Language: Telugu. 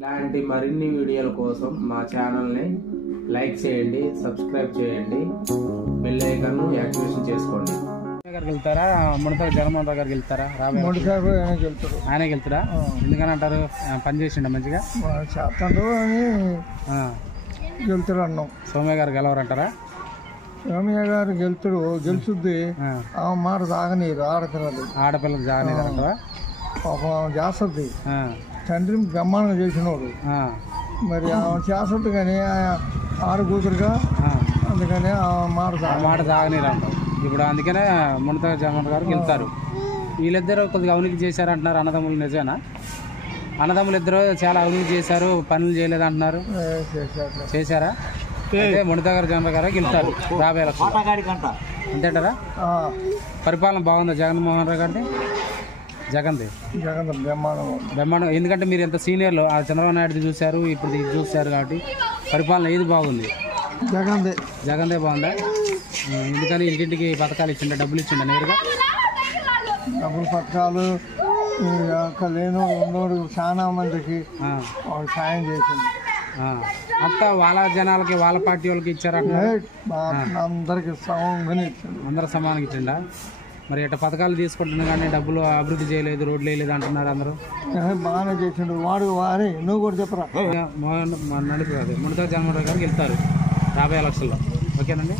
ఇలాంటి మరిన్ని వీడియోల కోసం మా ఛానల్ని లైక్ చేయండి, సబ్స్క్రైబ్ చేయండి, బెల్ ఐకాన్ యాక్టివేషన్ చేసుకోండి. దగ్గరికి వెళ్తారా, మునపల్లి జగన్మోహన్ రావు గారికి వెళ్తారా? ఆయనే వెళ్తారా? ఎందుకని అంటారు? పని చేసిండ మంచిగా చేస్తాడు అని గెలుతాడు అన్నాం. సోమయ్య గారు గెలవరంటారా? సోమయ్య గారు గెలుచుద్ది. ఆ మాట తాగనీరు ఆడపిల్లలు జాగనీరు అంటారా? పాపం చేస్తుంది. తండ్రిని బ్రహ్మాండంగా చేసినోడు, మరి ఆమె చేస్తుంది కానీ ఆడ కూతురుగా, అందుకని ఆ మాట తాగనీరు అంటారు. ఇప్పుడు అందుకనే మునపల్లి జగన్మోహన్ గారు వెళ్తారు. వీళ్ళిద్దరూ కొద్దిగా అవినీతి చేశారు అంటున్నారు. అన్నదమ్ములు నిజమేనా? అన్నదమ్ములు ఇద్దరు చాలా అవినీతి చేశారు, పనులు చేయలేదు అంటున్నారు. చేశారా? అయితే మునపల్లి జగన్మోహన్ గారు వెళ్తారు 50 లక్షలు అంతేంటారా? పరిపాలన బాగుందా జగన్మోహన్ రావు గారిది? జగన్ది బ్రహ్మాండం. ఎందుకంటే మీరు ఎంత సీనియర్లు, ఆ చంద్రబాబు నాయుడు చూశారు, ఇప్పుడు ఇది చూశారు కాబట్టి పరిపాలన ఏది బాగుంది? జగన్దే బాగుందా? ఎందుకని ఇంటింటికి పథకాలు ఇచ్చిండ, డబ్బులు ఇచ్చిండ నేరుగా? డబ్బులు పథకాలు లేను ఉన్నోడు చాలా మందికి సాయం చేసింది. అంతా వాళ్ళ జనాలకి, వాళ్ళ పార్టీ వాళ్ళకి ఇచ్చారంట. అందరికి అందరూ సమానంగా ఇచ్చిండా? మరి ఇట్లా పథకాలు తీసుకుంటున్నా కానీ డబ్బులు అభివృద్ధి చేయలేదు, రోడ్లు వేయలేదు అంటున్నారు అందరూ. బాగానే చేసిండు వాడు. వారి నువ్వు కూడా చెప్పరా? మునపల్లి జగన్మోహన్ రావు గారికి వెళ్తారు 50 లక్షల్లో. ఓకేనండి.